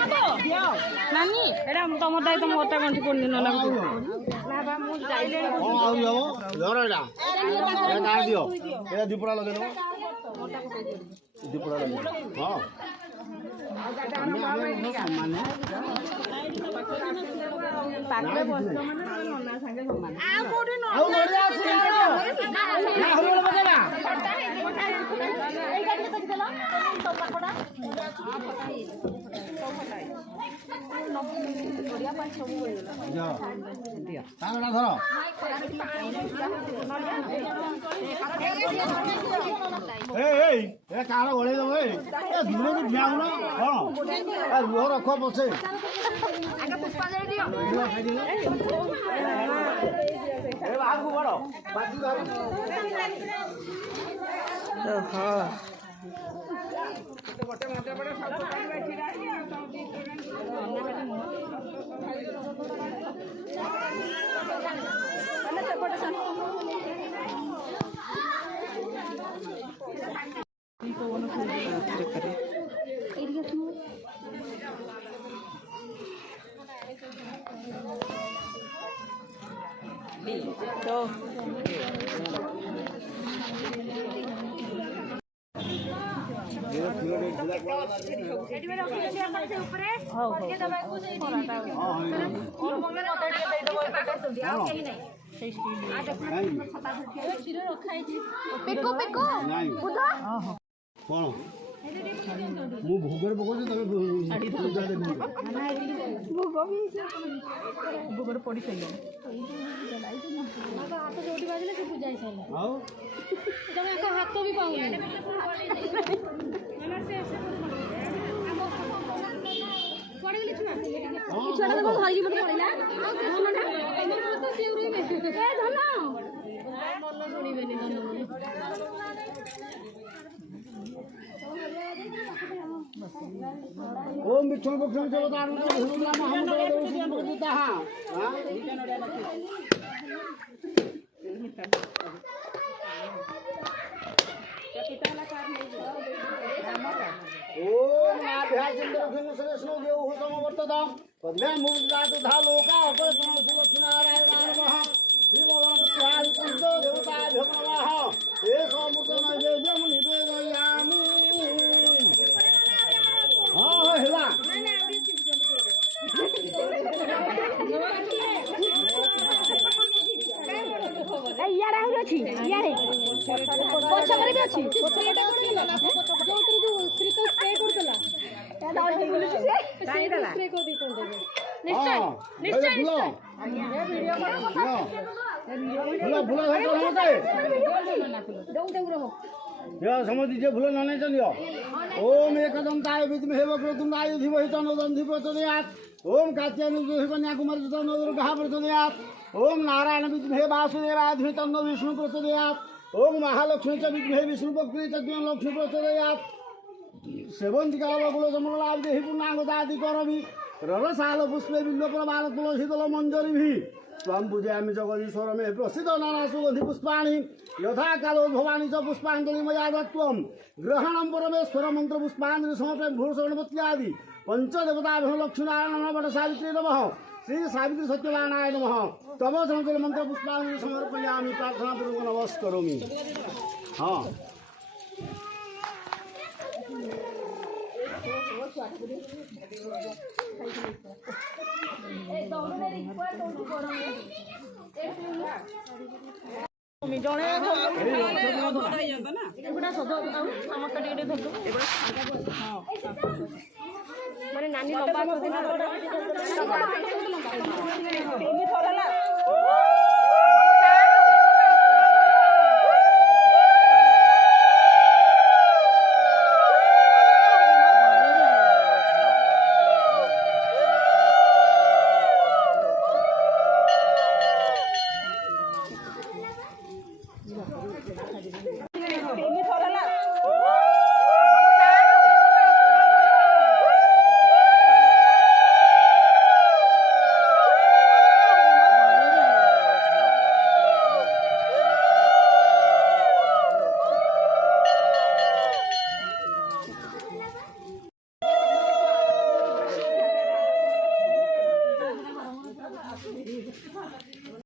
नानी एटा तुम दायित्व मोटा गंठी पड़नी ना लागु ना बा मु जाइले हां आउ जाओ धरडा ए ना दियो ए दीपड़ा लगे दो दीपड़ा लगे हां पाखरे बसतो माने नन्ना संगे समान आ कोठी न आउ नडिया आसी ना हरवळ बजेला এই গাড়ি থেকে দিলা তো পাখড়া बढ़िया पास सब हो गेला जा दिया तांगडा धरो ए कार ओळे दो ए धुले भी ध्यान ना हां ए लो रखो बसे आगे पुष्पांजलि दियो ए बाहर को बड़ो बाकी धरो ओहो तो कौन मु भोगर पकोजे तमे पूजा दे भोगर पड़ी सही हाथ जोड़ी बाजले से पूजा सैला आओ तमे आको हाथ भी पाऊनी पड़ गेली छुआ छुआ तो धरि मत पड़ला तो सिउरी में ए धन मन सुनिबेनी धन ओम विष्णु भक्षण देवतानु भूला महमदता हां ओम नाभ्याचंद्र भृंग सरस्नो देव हुतम वर्तता पद्मे मुद्रात धा लोका अपरतम सुलक्ष्मीनारायणाय नमः श्री भगवान पंच देवता नमः हे समूर्त नैवेद्यम निवेदयामि हां हेला यार आउर अछि यारे पछा मरे भी अछि स्प्रेटा करला जोतरे जो श्री तो स्प्रे करतला या दाल हे बोलु से स्प्रे कर दी कोन देबे निश्चय निश्चय ये वीडियो कर भूला भूला होते दौ दौ रहो या समझ जे भूला नने चलियो ओम एकदम ताय विद्महे वक्रतुंड आयुधीमहि तन्नो दन्ति प्रचोदयात् ओम कात्यायन कन्याकुमारी तन्नो दुर्गा प्रचोदयात् ओम नारायण विद्महे वासुदेवाय धीमहि तन्नो विष्णु प्रचोदयात् ओम महालक्ष्मी च विद्महे विष्णु भक्ति च लक्ष्मी प्रचोदयात् सेवन्तिका बकुल समलाभ देहि पूर्णांगदादि करमि ररसाल पुष्पे बिल्व प्रबाल तुलसी दल मंजरीभिः त्वं पूजयामि जगदीश्वर मे प्रसिद्ध नाना सुगंधि पुष्पाणि यथा कालोद्भवानि च पुष्पांजलि मया दत्त्वं ग्रहणं परमेश्वर मंत्र पुष्पांजलि समर्पय भूषणपत्यादि पंचदेवताभ्यो लक्ष्मीनारायण नमः वट सावित्री नमः श्री सावित्री सत्यवानाय नमः तव संचल मंत्र पुष्पांजलि समर्पयामि प्रार्थना पूर्वक नमस्करोमि हाँ जड़े माने नानी लंबा